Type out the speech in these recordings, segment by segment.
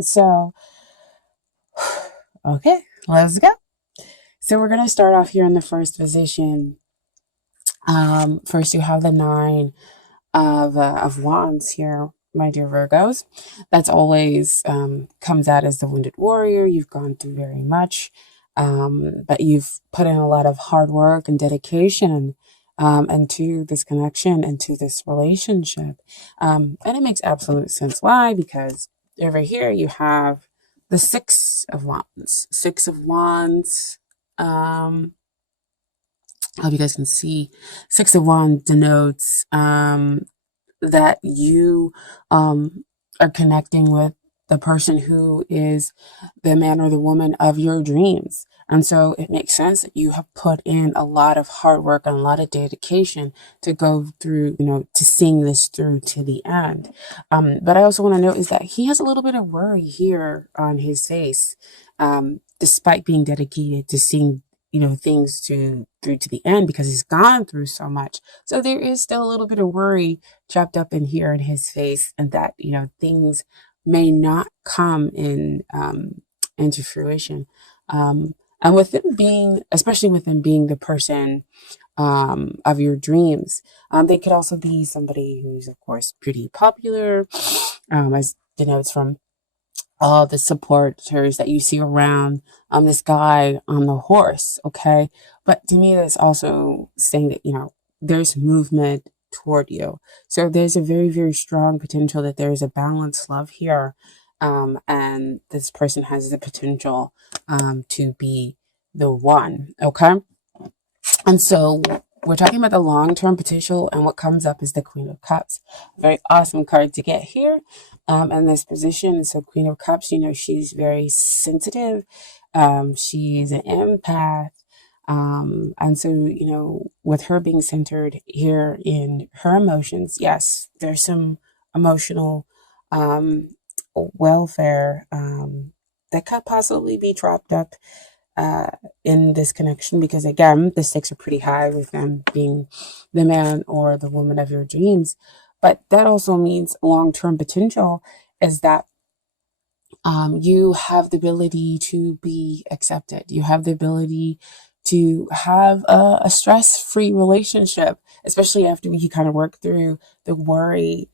So, okay, let's go. So we're going to start off here in the first position. First, you have the nine of wands here, my dear Virgos. That's always comes out as the wounded warrior. You've gone through very much, but you've put in a lot of hard work and dedication into this connection, into this relationship. And it makes absolute sense. Why? Because over here you have the Six of Wands. Six of Wands. I hope you guys can see. Six of Wands denotes that you are connecting with the person who is the man or the woman of your dreams. And so it makes sense that you have put in a lot of hard work and a lot of dedication to go through, to seeing this through to the end. But I also want to note is that he has a little bit of worry here on his face, despite being dedicated to seeing things through to the end because he's gone through so much. So there is still a little bit of worry chopped up in here in his face, and that things may not come in into fruition. And with him being, especially with him being the person of your dreams, they could also be somebody who's of course pretty popular, as denotes from all the supporters that you see around this guy on the horse. Okay, but to me that's also saying that there's movement toward you. So there's a very, very strong potential that there's a balanced love here, and this person has the potential to be the one. Okay, and so we're talking about the long-term potential, and what comes up is the Queen of Cups. Very awesome card to get here in this position. So Queen of Cups, she's very sensitive. She's an empath. And so, with her being centered here in her emotions, yes, there's some emotional welfare that could possibly be trapped up in this connection, because again the stakes are pretty high with them being the man or the woman of your dreams. But that also means long-term potential is that you have the ability to be accepted. You have the ability to have a stress-free relationship, especially after you kind of work through the worry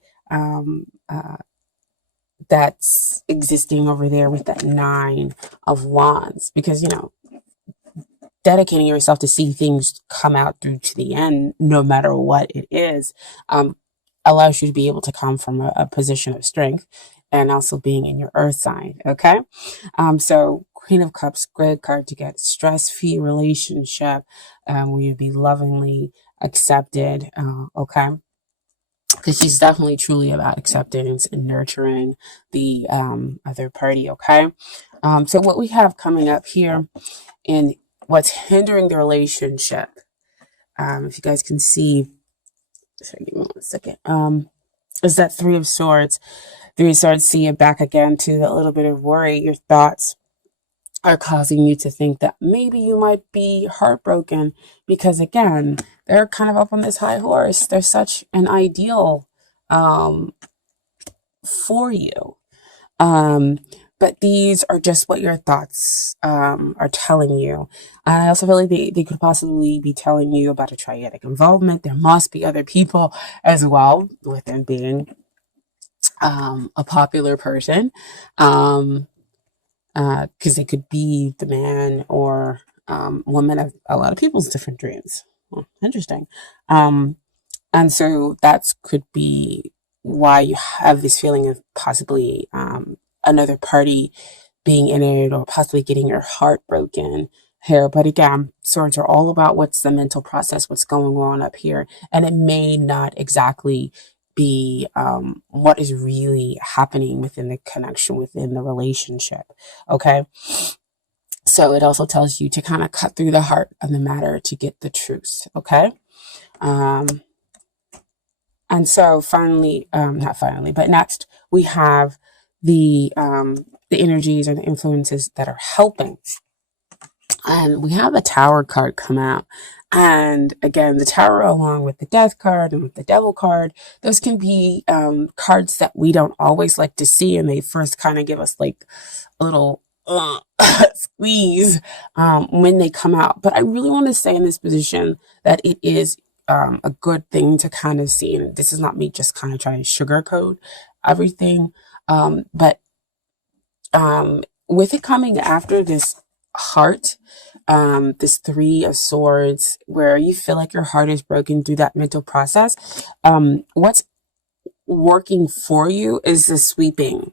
that's existing over there with that Nine of Wands. Because dedicating yourself to see things come out through to the end, no matter what it is, allows you to be able to come from a position of strength, and also being in your earth sign. Okay. So Queen of Cups, great card to get. Stress-free relationship, where you'd be lovingly accepted. Okay. Because she's definitely truly about acceptance and nurturing the other party. Okay. So what we have coming up here in what's hindering the relationship, if you guys can see, sorry, give me 1 second, is that Three of Swords. Three of Swords, see it back again to a little bit of worry. Your thoughts are causing you to think that maybe you might be heartbroken, because again, they're kind of up on this high horse. They're such an ideal for you. But these are just what your thoughts are telling you. I also feel like they could possibly be telling you about a triadic involvement. There must be other people as well, with them being a popular person, because they could be the man or woman of a lot of people's different dreams. Interesting. And so that could be why you have this feeling of possibly another party being in it, or possibly getting your heart broken here. But again, swords are all about what's the mental process, what's going on up here. And it may not exactly be what is really happening within the connection, within the relationship. Okay. So it also tells you to kind of cut through the heart of the matter to get the truth. Okay. And so finally, not finally, but next we have the energies or the influences that are helping And we have the Tower card come out. And again, the Tower, along with the Death card and with the Devil card, those can be cards that we don't always like to see. And they first kind of give us like a little squeeze when they come out. But I really want to say in this position that it is a good thing to kind of see. And this is not me just kind of trying to sugarcoat everything. But with it coming after this heart, this Three of Swords, where you feel like your heart is broken through that mental process, what's working for you is the sweeping,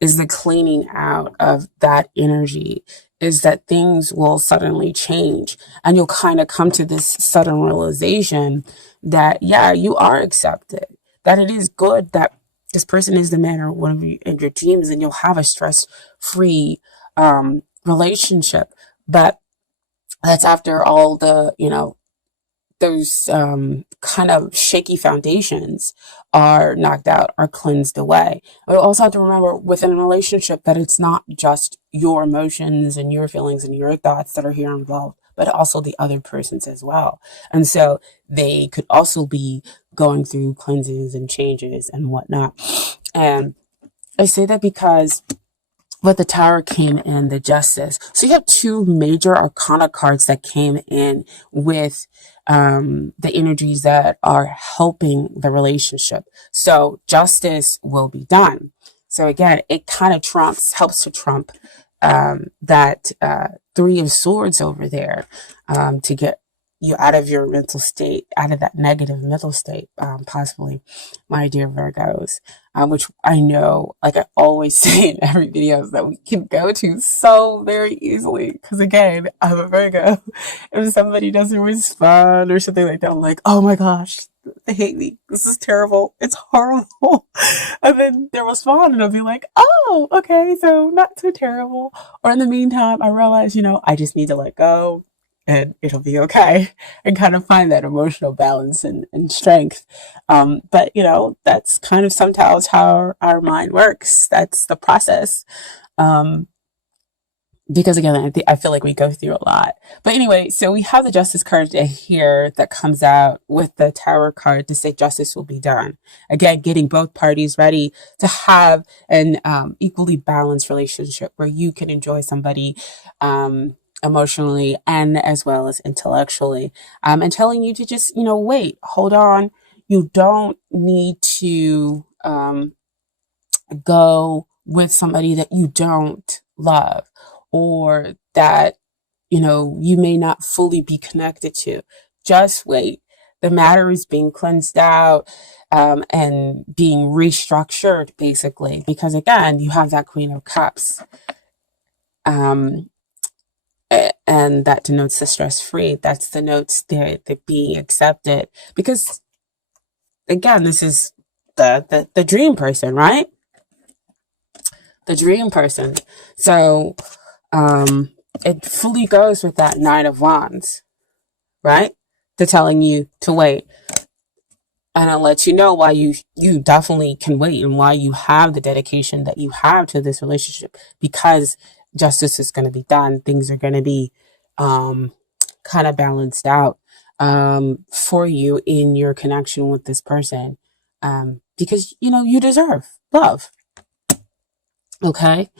is the cleaning out of that energy, is that things will suddenly change. And you'll kind of come to this sudden realization that, yeah, you are accepted, that it is good that this person is the man or one of you in your dreams, and you'll have a stress free relationship. But that's after all the, those kind of shaky foundations are knocked out, are cleansed away. But you also have to remember within a relationship that it's not just your emotions and your feelings and your thoughts that are here involved, but also the other person's as well. And so they could also be going through cleansings and changes and whatnot. And I say that because but the Tower came in, the Justice. So you have two major arcana cards that came in with the energies that are helping the relationship. So justice will be done. So again, it kind of helps to trump that Three of Swords over there, to get you out of your mental state, out of that negative mental state, possibly, my dear Virgos, which I know, like I always say in every video, that we can go to so very easily. Because again, I'm a Virgo. If somebody doesn't respond or something like that, I'm like, oh my gosh, they hate me. This is terrible. It's horrible. And then they'll respond and I'll be like, oh, okay, so not so terrible. Or in the meantime, I realize, I just need to let go and it'll be okay, and kind of find that emotional balance and strength. But, that's kind of sometimes how our mind works. That's the process. Um, because again, I feel like we go through a lot. But anyway, so we have the Justice card here that comes out with the Tower card to say justice will be done. Again, getting both parties ready to have an equally balanced relationship where you can enjoy somebody emotionally and as well as intellectually, and telling you to just, wait, hold on. You don't need to go with somebody that you don't love, or that, you may not fully be connected to. Just wait. The matter is being cleansed out, and being restructured, basically, because again, you have that Queen of Cups. And that denotes the stress free. That's the notes the being accepted. Because again, this is the dream person, right? The dream person. So it fully goes with that Nine of Wands, right? To telling you to wait. And I'll let you know why you definitely can wait, and why you have the dedication that you have to this relationship, because justice is going to be done. Things are going to be kind of balanced out for you in your connection with this person, because you deserve love. Okay.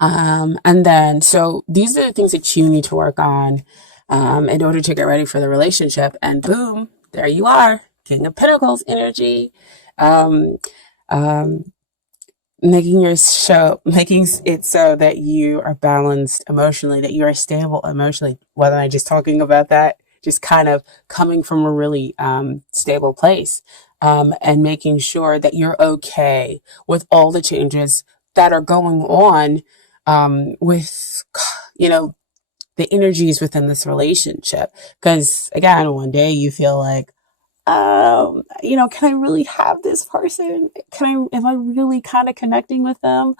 And then, so these are the things that you need to work on in order to get ready for the relationship. And boom, there you are, King of Pentacles energy. Making it so that you are balanced emotionally, that you are stable emotionally. Whether I'm just talking about that, just kind of coming from a really stable place, and making sure that you're okay with all the changes that are going on, with the energies within this relationship. Because again, one day you feel like, can I really have this person? Am I really kind of connecting with them?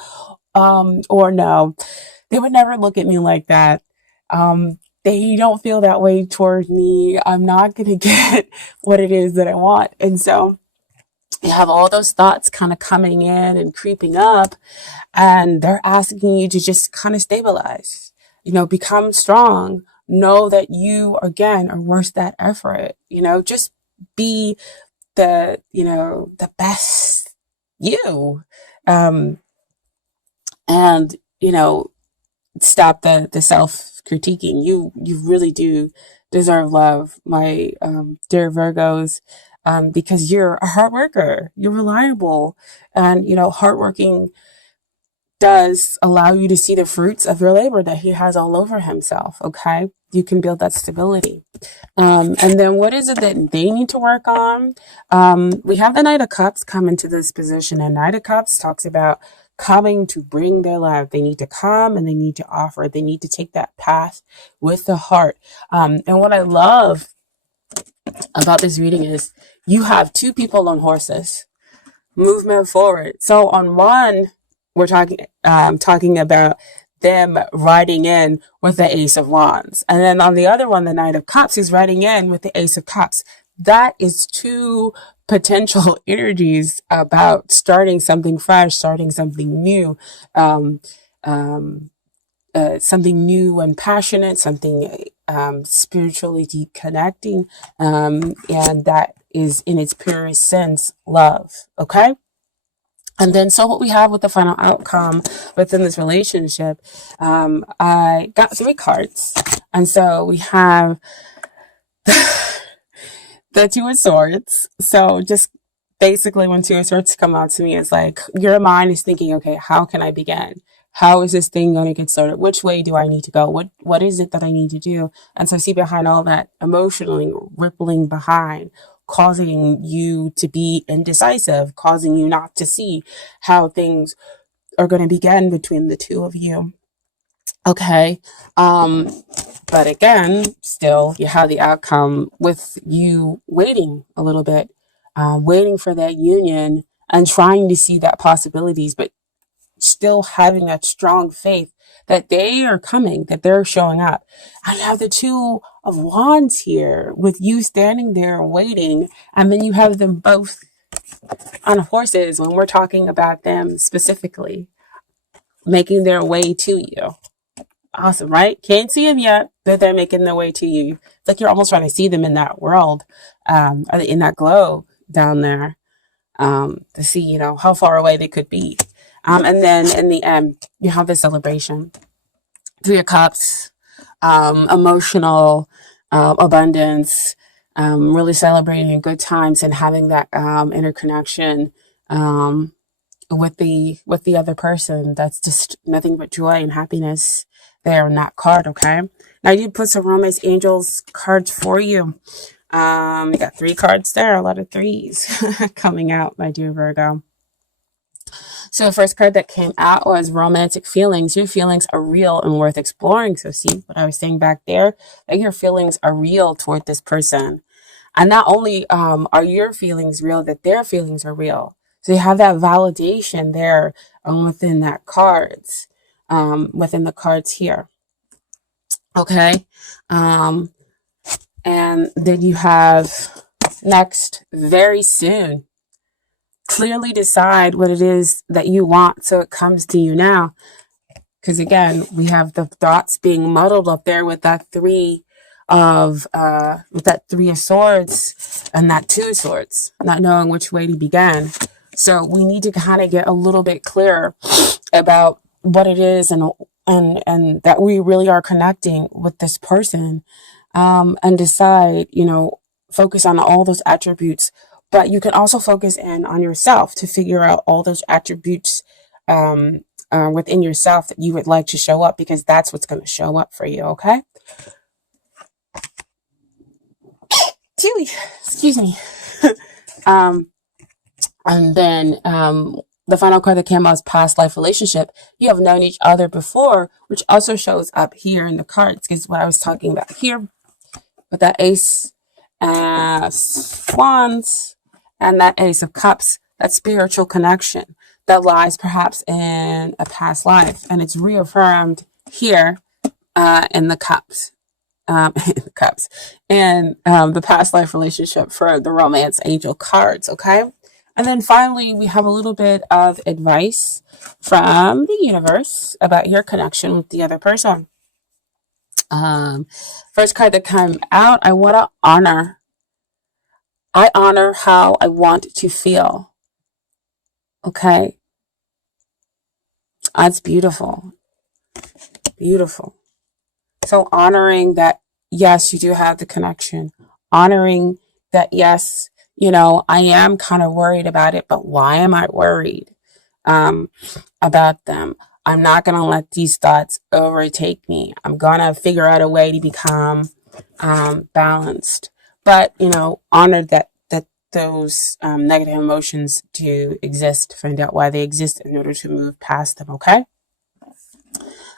Or no, they would never look at me like that. They don't feel that way toward me. I'm not going to get what it is that I want. And so you have all those thoughts kind of coming in and creeping up, and they're asking you to just kind of stabilize, become strong, know that you, again, are worth that effort. Just be the best you. Um, and, stop the self critiquing. You really do deserve love, my dear Virgos, because you're a hard worker, you're reliable, and hardworking does allow you to see the fruits of your labor that he has all over himself. Okay, you can build that stability. And then what is it that they need to work on? We have the Knight of Cups come into this position, and Knight of Cups talks about coming to bring their love. They need to come and they need to offer. They need to take that path with the heart. And what I love about this reading is you have two people on horses, movement forward. So on one, we're talking about them riding in with the Ace of Wands. And then on the other one, the Knight of Cups is riding in with the Ace of Cups. That is two potential energies about starting something fresh, starting something new, um, um, something new and passionate, something spiritually deep connecting. And that is in its purest sense, love. Okay? And then, so what we have with the final outcome within this relationship, I got 3 cards. And so we have the Two of Swords. So just basically when Two of Swords come out to me, it's like your mind is thinking, okay, how can I begin? How is this thing going to get started? Which way do I need to go? What is it that I need to do? And so see behind all that emotionally rippling behind, causing you to be indecisive, causing you not to see how things are going to begin between the two of you. Okay. But again, still, you have the outcome with you waiting a little bit, waiting for that union and trying to see that possibilities, but still having that strong faith that they are coming, that they're showing up. I have the Two of Wands here with you standing there waiting, and then you have them both on horses when we're talking about them specifically making their way to you. Awesome, right? Can't see them yet, but they're making their way to you. It's like you're almost trying to see them in that world, in that glow down there, to see, how far away they could be. And then in the end, you have the celebration. 3 of Cups, emotional abundance, really celebrating good times and having that interconnection with the other person. That's just nothing but joy and happiness there in that card. Okay, now I did put some romance angels cards for you. You got 3 cards there, a lot of 3s coming out, my dear Virgo. So the first card that came out was romantic feelings. Your feelings are real and worth exploring. So see what I was saying back there, that your feelings are real toward this person. And not only are your feelings real, that their feelings are real. So you have that validation there within that cards, within the cards here. Okay. And then you have next, very soon. Clearly decide what it is that you want so it comes to you now. Because again, we have the thoughts being muddled up there with that 3 of Swords and that 2 of Swords, not knowing which way to begin. So we need to kind of get a little bit clearer about what it is and that we really are connecting with this person, and decide, focus on all those attributes. But you can also focus in on yourself to figure out all those attributes within yourself that you would like to show up, because that's what's going to show up for you. Okay. Excuse me. And then the final card that came out is past life relationship. You have known each other before, which also shows up here in the cards, because what I was talking about here with that Ace of Wands and that Ace of Cups, that spiritual connection that lies perhaps in a past life, and it's reaffirmed here in the Cups. In the Cups and the past life relationship for the romance angel cards. Okay. And then finally, we have a little bit of advice from the universe about your connection with the other person. Um, First card that came out, I want to honor. I honor how I want to feel. Okay. That's beautiful. Beautiful. So honoring that, yes, you do have the connection. Honoring that, yes, I am kind of worried about it, but why am I worried um, about them? I'm not going to let these thoughts overtake me. I'm going to figure out a way to become balanced. But, honor that those negative emotions do exist. Find out why they exist in order to move past them, okay?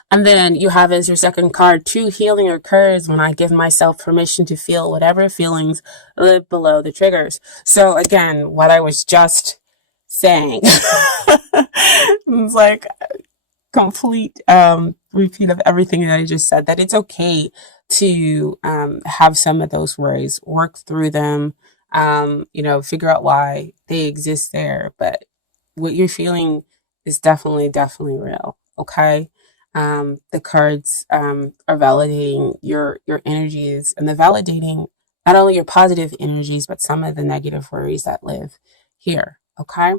And then you have as your second card, true healing occurs when I give myself permission to feel whatever feelings live below the triggers. So again, what I was just saying, it's like complete repeat of everything that I just said, that it's okay to have some of those worries, work through them, figure out why they exist there. But what you're feeling is definitely, definitely real. Okay. The cards are validating your energies, and they're validating not only your positive energies, but some of the negative worries that live here. Okay.